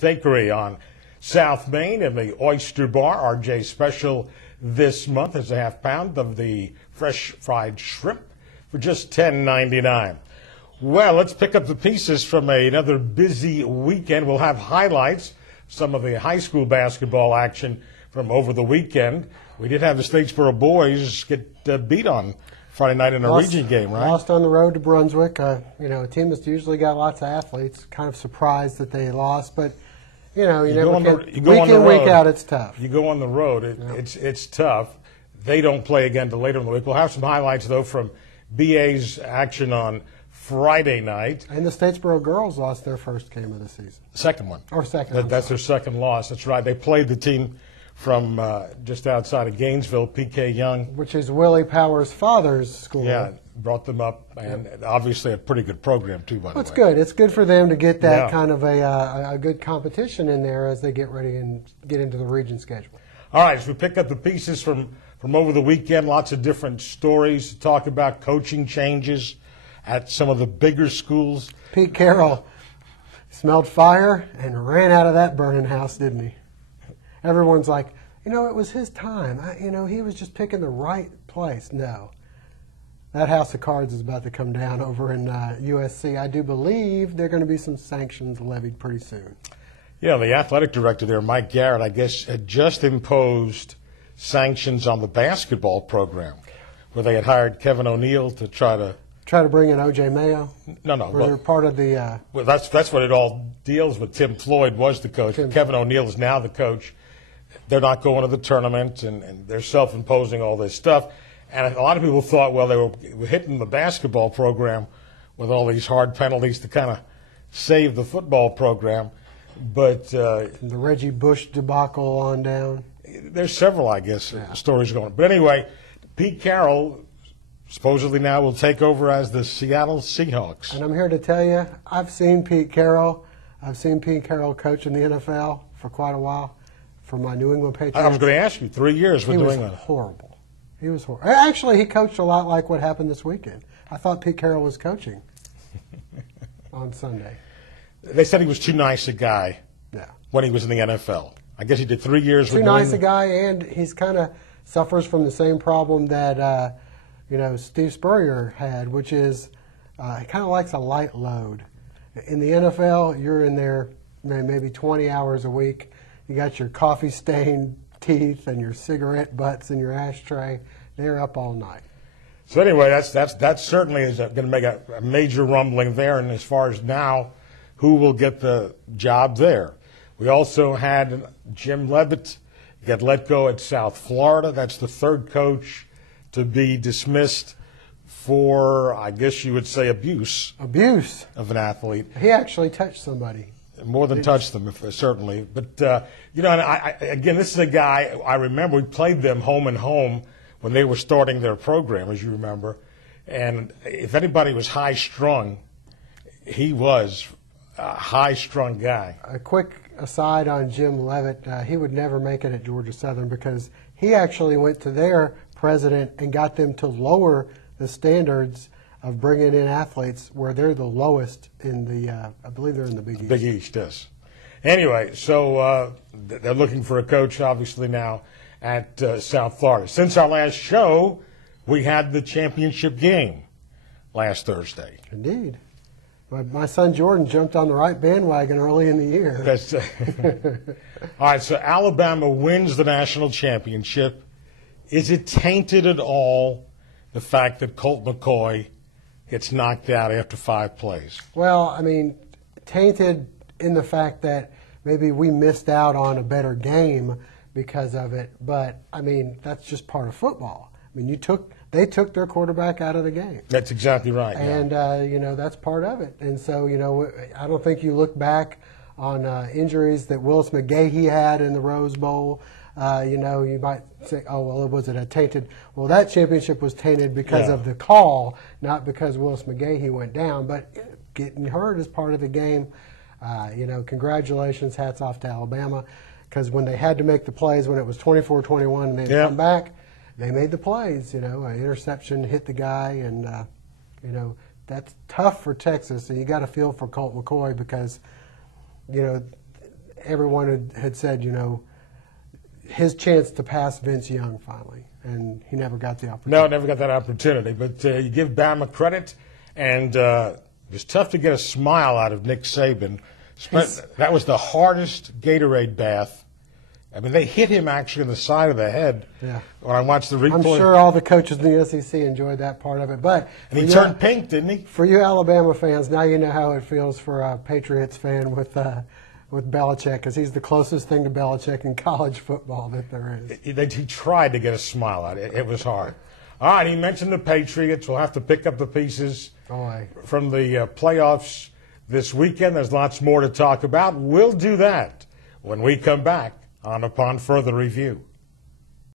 Bakery on South Main in the Oyster Bar. RJ special this month is a half pound of the fresh fried shrimp for just $10.99. Well, let's pick up the pieces from another busy weekend. We'll have highlights, some of the high school basketball action from over the weekend. We did have the Statesboro boys get beat on Friday night in a region game, right? Lost on the road to Brunswick. A team that's usually got lots of athletes. Kind of surprised that they lost, but you never can. Week in, week out, it's tough. You go on the road, it's tough. They don't play again till later in the week. We'll have some highlights, though, from BA's action on Friday night. And the Statesboro girls lost their first game of the season. Second one. Or second. That's their second loss. That's right. They played the team from just outside of Gainesville, PK Young. Which is Willie Power's father's school. Yeah, brought them up, and obviously a pretty good program, too, by the way. It's good. It's good for them to get that kind of a good competition in there as they get ready and get into the region schedule. All right, so we pick up the pieces from over the weekend, lots of different stories to talk about, coaching changes at some of the bigger schools. Pete Carroll smelled fire and ran out of that burning house, didn't he? Everyone's like, it was his time. He was just picking the right place. No. That house of cards is about to come down over in USC. I do believe there are going to be some sanctions levied pretty soon. Yeah, the athletic director there, Mike Garrett, I guess, had just imposed sanctions on the basketball program, where they had hired Kevin O'Neill to try to bring in O.J. Mayo? No. Or they're part of the... Well, that's what it all deals with. Tim Floyd was the coach. Kevin O'Neill is now the coach. They're not going to the tournament, and they're self-imposing all this stuff. And a lot of people thought, well, they were hitting the basketball program with all these hard penalties to kind of save the football program. But the Reggie Bush debacle on down. There's several, I guess, stories going. But anyway, Pete Carroll supposedly now will take over as the Seattle Seahawks. And I'm here to tell you, I've seen Pete Carroll. I've seen Pete Carroll coach in the NFL for quite a while for my New England Patriots. I was going to ask you, 3 years with New England. He was horrible. He was horrible. Actually, he coached a lot like what happened this weekend. I thought Pete Carroll was coaching on Sunday. They said he was too nice a guy when he was in the NFL. I guess he did 3 years with New England. Too nice a guy, and he's kind of suffers from the same problem that Steve Spurrier had, which is he kind of likes a light load. In the NFL, you're in there maybe 20 hours a week. You got your coffee-stained teeth and your cigarette butts in your ashtray. They're up all night. So anyway, that certainly is going to make a major rumbling there. And as far as now, who will get the job there? We also had Jim Leavitt get let go at South Florida. That's the third coach to be dismissed for, I guess you would say, abuse. Abuse of an athlete. He actually touched somebody. More than touched them, certainly. But, and again, this is a guy, I remember we played them home and home when they were starting their program, as you remember. And if anybody was high-strung, he was a high-strung guy. A quick aside on Jim Leavitt, he would never make it at Georgia Southern because he actually went to their president and got them to lower the standards of bringing in athletes where they're the lowest in the, I believe they're in the Big East. Big East, yes. Anyway, so they're looking for a coach, obviously, now at South Florida. Since our last show, we had the championship game last Thursday. Indeed. My son Jordan jumped on the right bandwagon early in the year. That's, all right, so Alabama wins the national championship. Is it tainted at all, the fact that Colt McCoy gets knocked out after 5 plays? Well, I mean, tainted in the fact that maybe we missed out on a better game because of it. But, I mean, that's just part of football. I mean, they took their quarterback out of the game. That's exactly right. And, that's part of it. And so, I don't think you look back on injuries that Willis McGahee had in the Rose Bowl. You might say, oh, well, was it a tainted? Well, that championship was tainted because of the call, not because Willis McGahee went down. But getting hurt is part of the game. Congratulations, hats off to Alabama, because when they had to make the plays, when it was 24-21 and they'd come back, they made the plays. An interception hit the guy, and, that's tough for Texas. And you got to feel for Colt McCoy because, everyone had said, you know, his chance to pass Vince Young finally, and he never got the opportunity. No, never got that opportunity. But you give Bama credit, and it was tough to get a smile out of Nick Saban. That was the hardest Gatorade bath. I mean, they hit him actually in the side of the head. Yeah. When I watched the replay. I'm sure all the coaches in the SEC enjoyed that part of it. And he turned pink, didn't he? For you Alabama fans, now you know how it feels for a Patriots fan with Belichick, because he's the closest thing to Belichick in college football that there is. He tried to get a smile out. It was hard. All right, he mentioned the Patriots. We'll have to pick up the pieces from the playoffs this weekend. There's lots more to talk about. We'll do that when we come back on Upon Further Review.